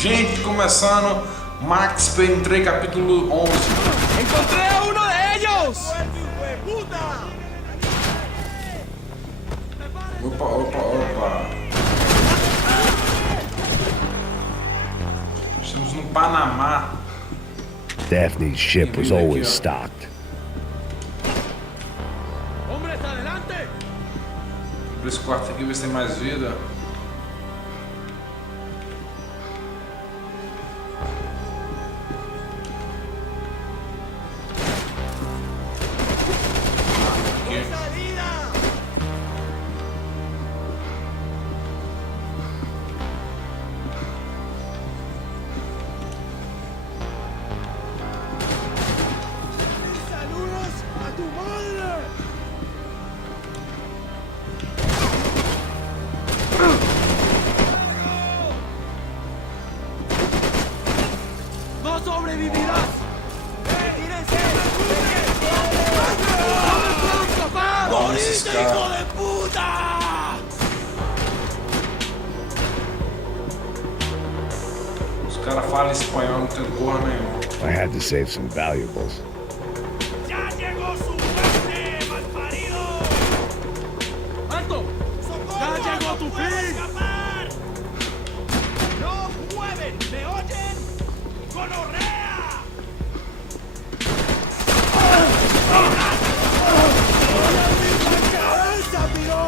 Gente, começando Max Payne 3, capítulo 11. ¡Encontré a uno de ellos! Opa. Estamos no Panamá. Daphne's ship was always stocked. ¡Hombres, adelante! Por esse quarto aqui, ver se tem mais vida. ¡No sobrevivirás! ¡Retírense! Vamos esses caras. ¡Hijo de puta! Os caras falam espanhol, não tem porra nenhuma. I had to save some valuables. ¡Ya llegó su muerte, malparido! ¡Alto! ¡Ya llegó tu fin! ¡No mueven! ¿Me oyen? ¡Gonorrea! ¡Cabeza, piro!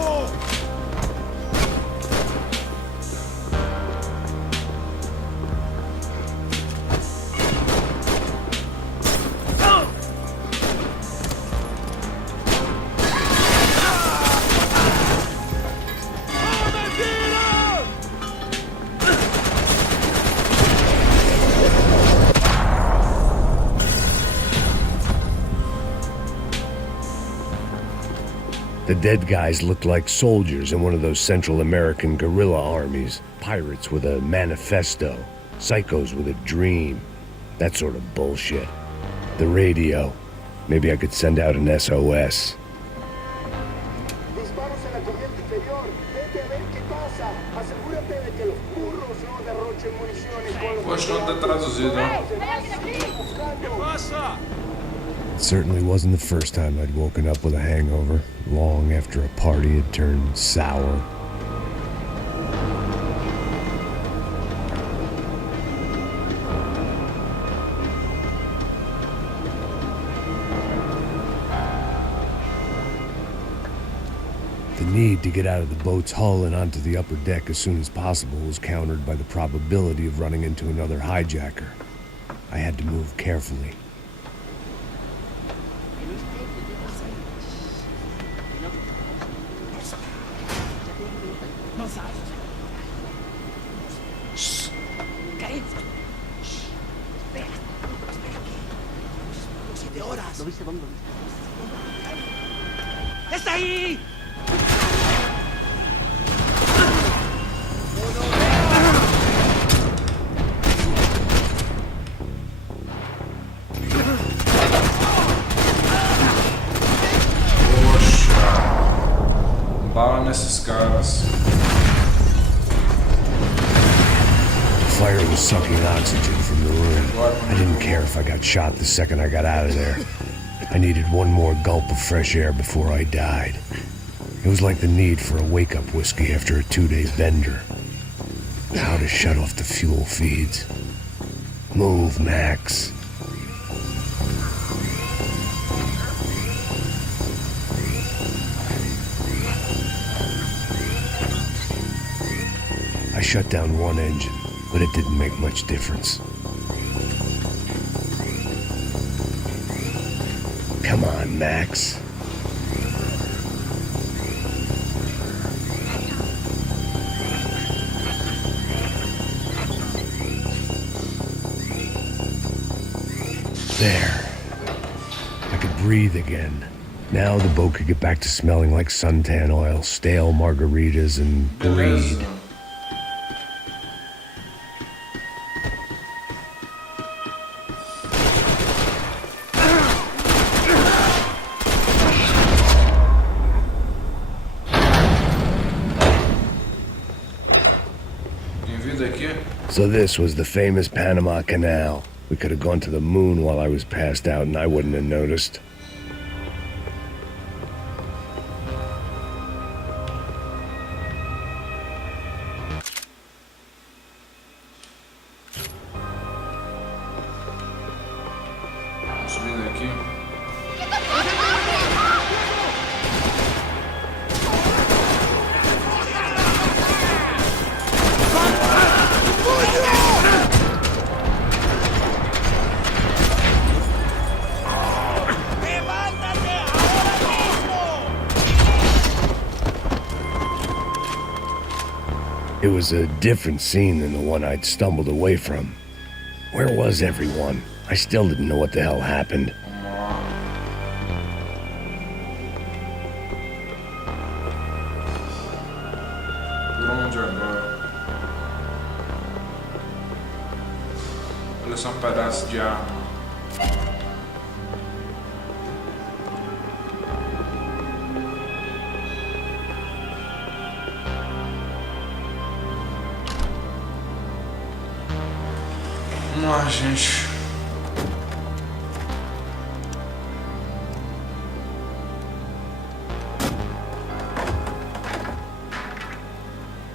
The dead guys looked like soldiers in one of those Central American guerrilla armies. Pirates with a manifesto. Psychos with a dream. That sort of bullshit. The radio. Maybe I could send out an SOS. Disparos en la cubierta inferior. Vete a ver qué pasa. Asegúrate de que los burros no derrochen municiones con los... Poxa, não tá traduzido, ó. ¿Qué pasa? It certainly wasn't the first time I'd woken up with a hangover, long after a party had turned sour. The need to get out of the boat's hull and onto the upper deck as soon as possible was countered by the probability of running into another hijacker. I had to move carefully. ¡Está ahí! Bala nesses caras. The fire was sucking oxygen from the room. I didn't care if I got shot the second I got out of there. I needed one more gulp of fresh air before I died. It was like the need for a wake-up whiskey after a 2-day bender. How to shut off the fuel feeds. Move, Max. I shut down one engine, but it didn't make much difference. Come on, Max. There. I could breathe again. Now the boat could get back to smelling like suntan oil, stale margaritas, and greed. Beleza. So this was the famous Panama Canal. We could have gone to the moon while I was passed out and I wouldn't have noticed. Vamos subindo aqui. ¡Levántate ahora mismo! It was a different scene than the one I'd stumbled away from. Where was everyone? I still didn't know what the hell happened. Por onde agora? Olha só um pedaço de arma. Vamos lá, gente.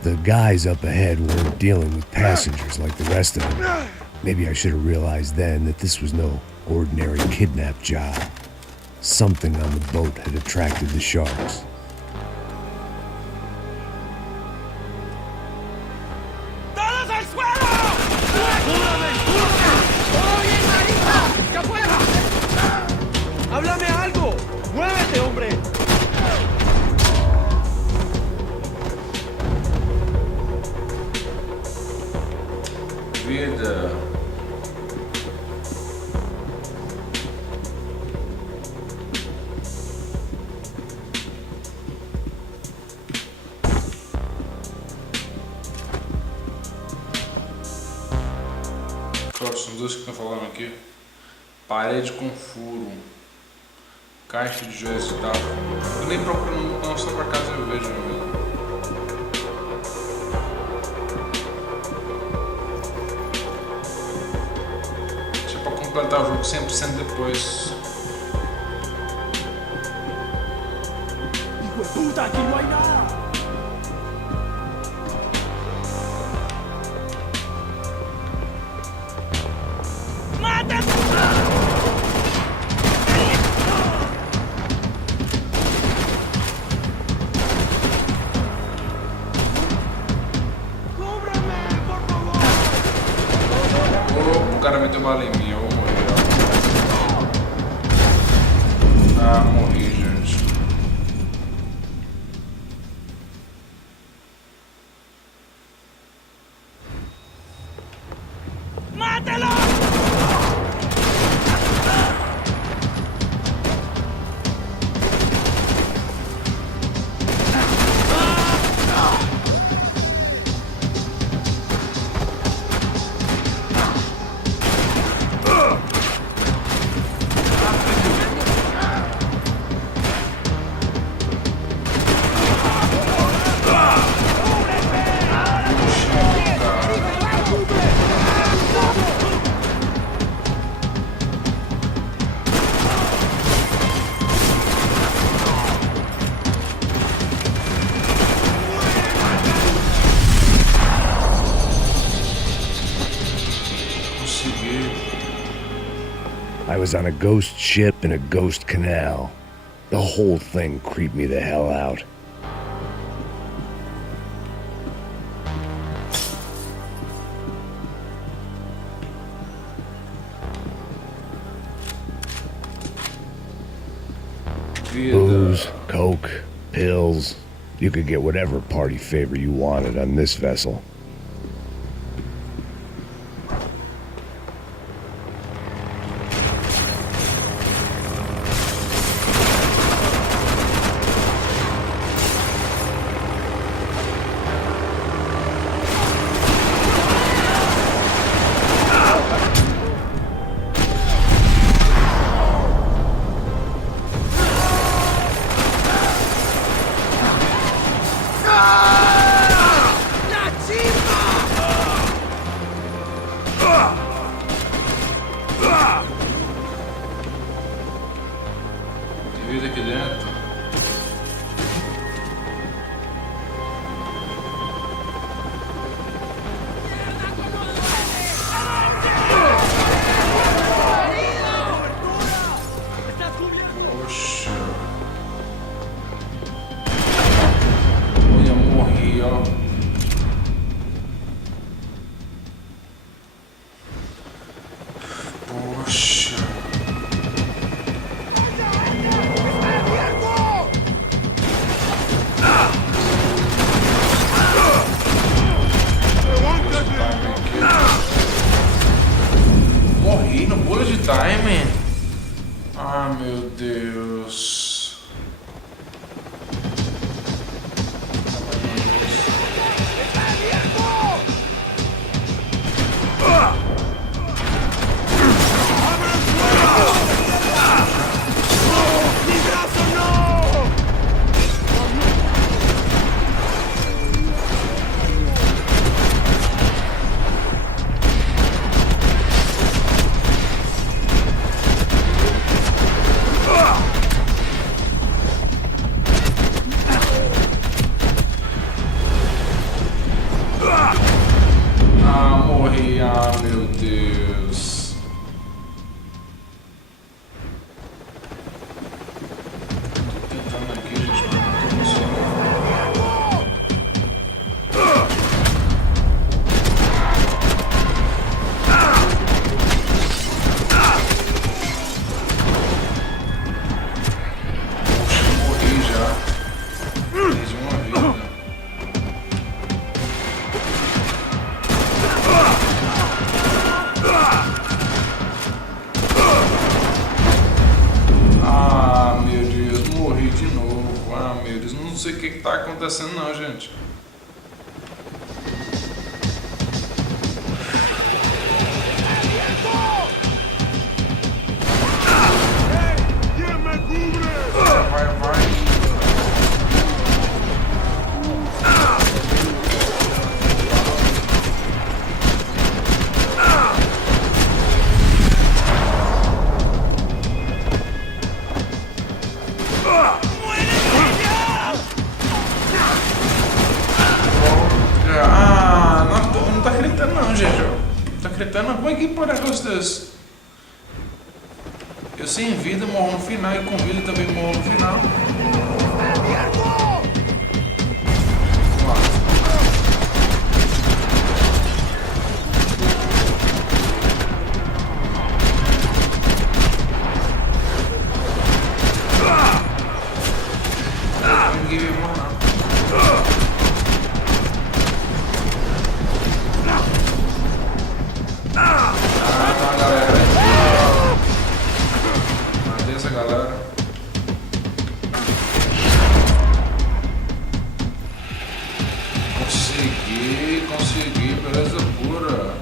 The guys up ahead weren't dealing with passengers like the rest of them. Maybe I should have realized then that this was no ordinary kidnap job. Something on the boat had attracted the sharks. ¡Todos al suelo! ¡Oye, marica! ¡Que afuera! ¡Háblame algo! ¡Muévete, hombre! Vida. Quais são os dois que estão falando aqui? Parede com furo. Caixa de joias e tal. Eu nem procuro no botão, só pra casa eu vejo mesmo. Deixa pra completar o jogo 100% depois. ¡Hijo de puta! ¡Aquí no hay nada! O cara meteu bala em mim, eu vou morrer. Ó. Ah, morri, gente. ¡Mátelo! I was on a ghost ship in a ghost canal. The whole thing creeped me the hell out. Booze, coke, pills. You could get whatever party favor you wanted on this vessel. ¡La chiva! Tem vida aqui dentro. Poxa. Olha, morri, ó. Poxa. Morri no bullet time. Ah, meu Deus. Ah, morri. Ah, meu Deus. Tô tentando aqui, gente, mas não tô conseguindo. Poxa, morri já. Perdi uma vida. Ah, meu Deus, morri de novo. Ah, meu Deus, não sei o que tá acontecendo não, gente. Vai, vai. Ah, não tá acreditando não, gente. Não tá acreditando não. Como é que pode um negócio desse? Eu sem vida morro no final e com vida também morro no final. Ninguém vai morrer não. Ah, tá, galera. Matei essa galera. Consegui, beleza pura.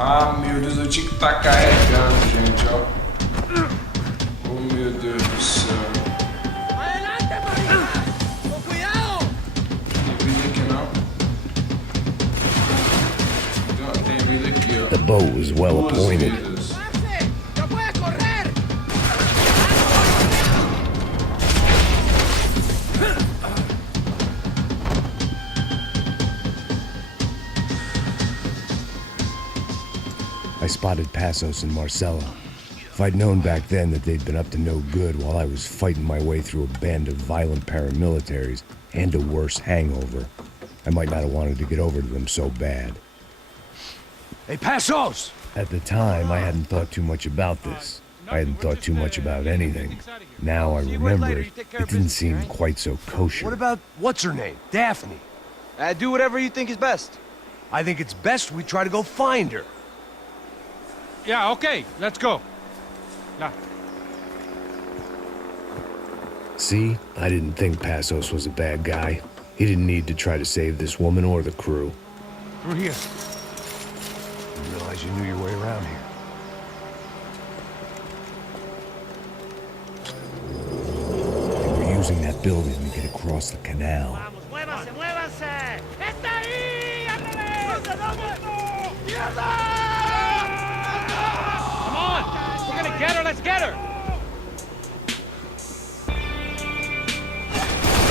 Ah, meu Deus, eu tinha que estar carregando, gente, ó. Oh, meu Deus do céu. Tem vida aqui não? Tem vida aqui, ó. The boat was well Duas appointed. vidas. I spotted Passos and Marcella. If I'd known back then that they'd been up to no good while I was fighting my way through a band of violent paramilitaries and a worse hangover, I might not have wanted to get over to them so bad. Hey, Passos! At the time, I hadn't thought too much about this. I hadn't thought too much about anything. Now I remember it, it didn't seem quite so What kosher. about what's her name? Daphne. Do whatever you think is best. I think it's best we try to go find her. Yeah, okay, let's go. Yeah. See, I didn't think Passos was a bad guy. He didn't need to try to save this woman or the crew. Through here. Didn't realize you knew your way around here. They were using that building to get across the canal. Vamos, muévanse, muévanse. ¡Está ahí! ¡Ándale! Come on! We're gonna get her, let's get her!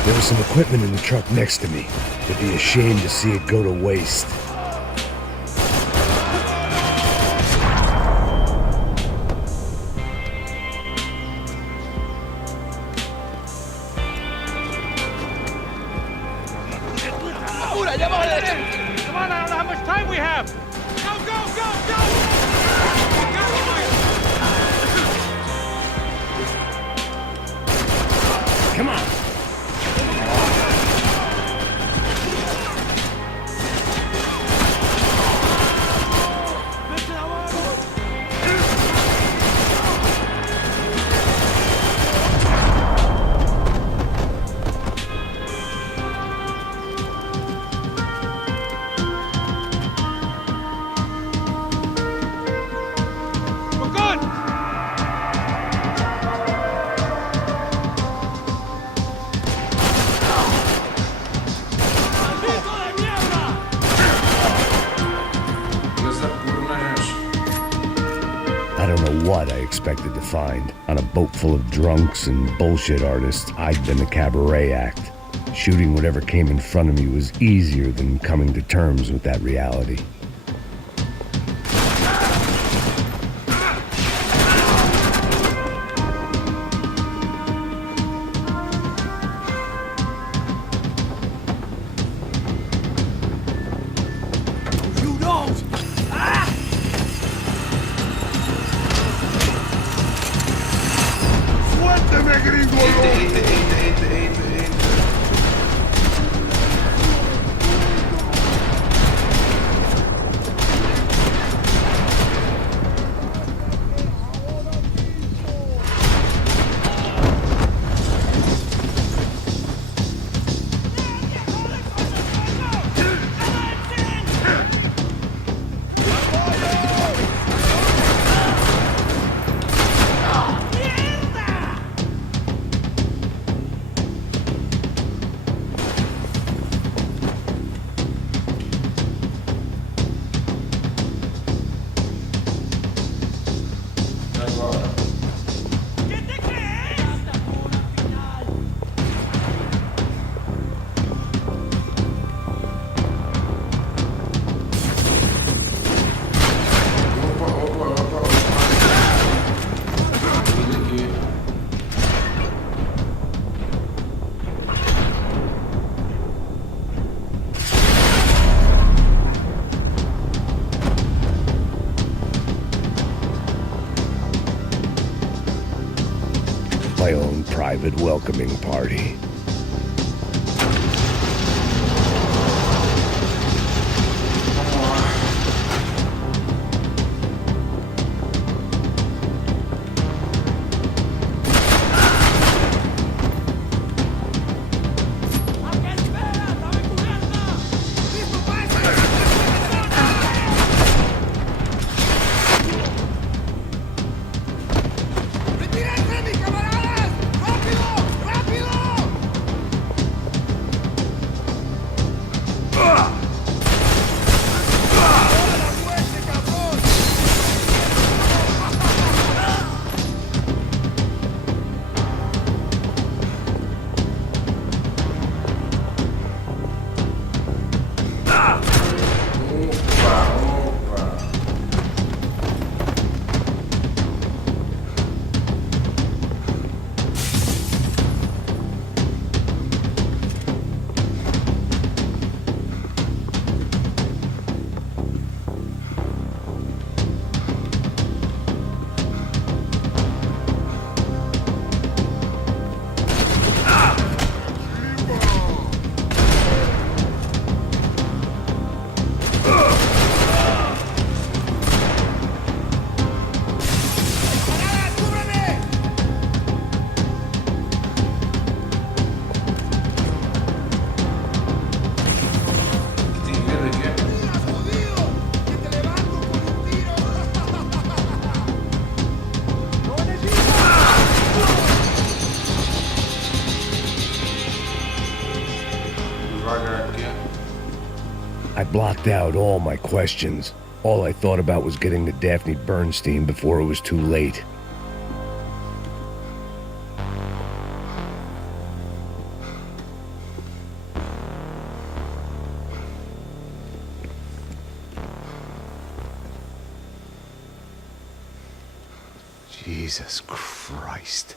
There was some equipment in the truck next to me. It'd be a shame to see it go to waste. Come on, I don't know how much time we have! Go, go, go, go! Come on! We're good! Dios da puro na gente. I don't know what I expected to find. On a boat full of drunks and bullshit artists, I'd been the cabaret act. Shooting whatever came in front of me was easier than coming to terms with that reality. You don't! Eita, eita, eita, eita, eita, eita. Agora. Opa, opa, opa, opa. Ele aqui. My own private welcoming party. Vamos lá. devagar aqui. I blocked out all my questions. All I thought about was getting to Daphne Bernstein before it was too late. Jesus Christ.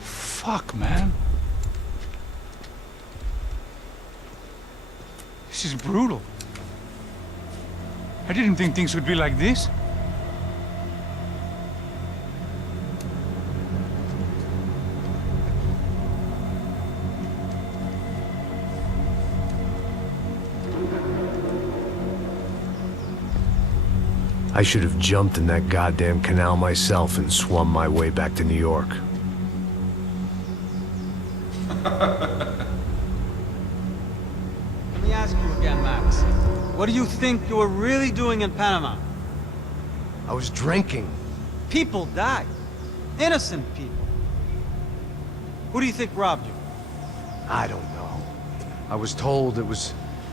Fuck, man. This is brutal. I didn't think things would be like this. I should have jumped in that goddamn canal myself and swum my way back to New York. Let me ask you again, Max. What do you think you were really doing in Panama? I was drinking. People died. Innocent people. Who do you think robbed you? I don't know. I was told it was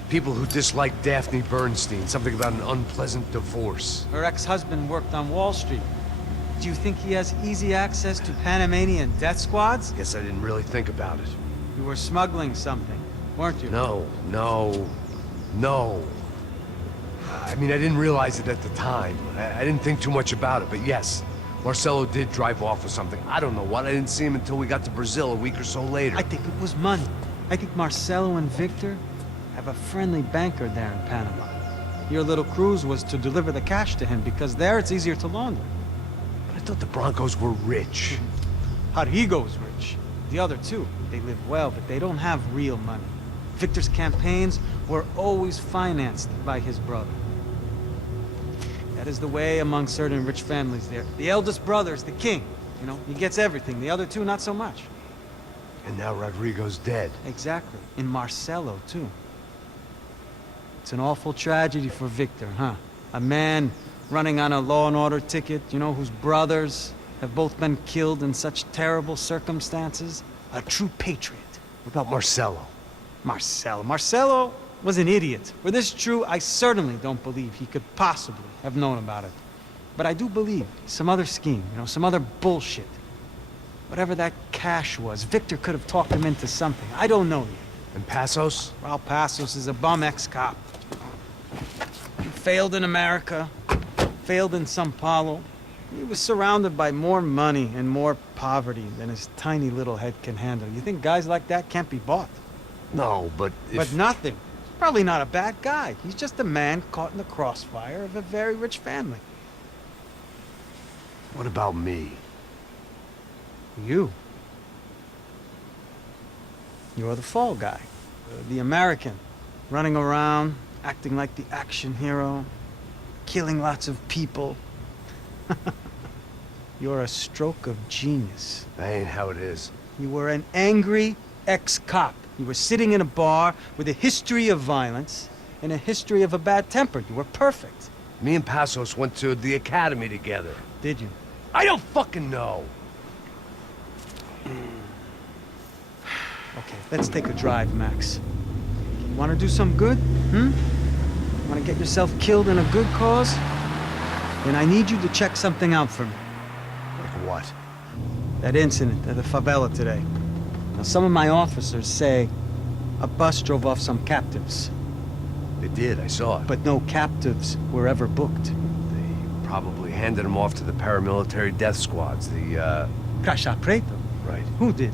people who disliked Daphne Bernstein, something about an unpleasant divorce. Her ex-husband worked on Wall Street. Do you think he has easy access to Panamanian death squads? Guess I didn't really think about it. You were smuggling something, weren't you? No. I mean, I didn't realize it at the time. I didn't think too much about it, but yes, Marcelo did drive off with something. I don't know what. I didn't see him until we got to Brazil a week or so later. I think it was money. I think Marcelo and Victor have a friendly banker there in Panama. Your little cruise was to deliver the cash to him because there it's easier to launder. But I thought the Broncos were rich. Rodrigo's rich. The other two, they live well, but they don't have real money. Victor's campaigns were always financed by his brother. That is the way among certain rich families there. The eldest brother is the king. You know, he gets everything. The other two, not so much. And now Rodrigo's dead. Exactly. And Marcelo, too. It's an awful tragedy for Victor, huh? A man running on a law and order ticket, you know, whose brothers have both been killed in such terrible circumstances. A true patriot. What about Marcelo? Marcelo was an idiot. Were this true, I certainly don't believe he could possibly have known about it. But I do believe some other scheme, you know, some other bullshit. Whatever that cash was, Victor could have talked him into something. I don't know yet. And Passos? Well, Passos is a bum ex-cop. He failed in America, failed in Sao Paulo. He was surrounded by more money and more poverty than his tiny little head can handle. You think guys like that can't be bought? No, but if... But nothing. Probably not a bad guy. He's just a man caught in the crossfire of a very rich family. What about me? You. You're the fall guy. The American. Running around, acting like the action hero. Killing lots of people. You're a stroke of genius. That ain't how it is. You were an angry ex-cop. You were sitting in a bar with a history of violence and a history of a bad temper. You were perfect. Me and Passos went to the academy together. Did you? I don't fucking know. Okay, let's take a drive, Max. You want to do some good? Want to get yourself killed in a good cause? Then I need you to check something out for me. Like what? That incident at the favela today. Now, some of my officers say a bus drove off some captives. They did, I saw it. But no captives were ever booked. They probably handed them off to the paramilitary death squads, the, Caixa Preto? Right. Who did?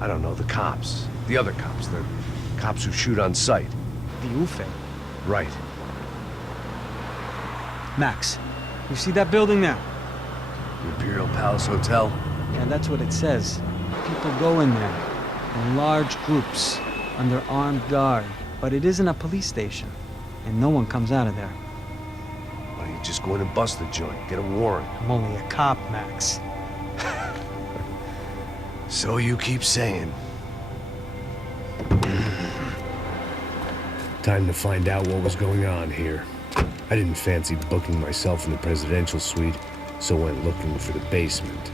I don't know, the cops. The other cops. The cops who shoot on sight. The UFE. Right. Max, you see that building there? The Imperial Palace Hotel? Yeah, that's what it says. People go in there in large groups under armed guard. But it isn't a police station, and no one comes out of there. What do you you just go in and bust the joint. Get a warrant. I'm only a cop, Max. So you keep saying. Time to find out what was going on here. I didn't fancy booking myself in the presidential suite, so went looking for the basement.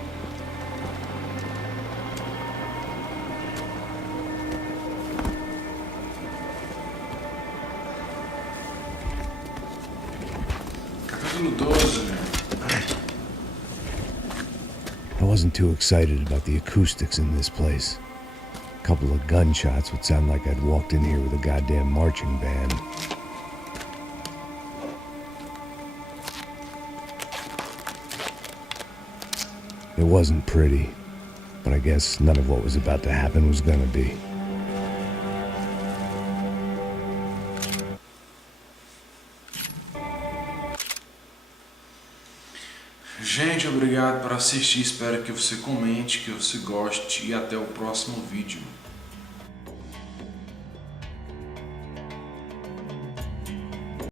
Capítulo 12, meu. I wasn't too excited about the acoustics in this place. A couple of gunshots would sound like I'd walked in here with a goddamn marching band. It wasn't pretty, but I guess none of what was about to happen was gonna be. Gente, obrigado por assistir. Espero que você comente, que você goste e até o próximo vídeo.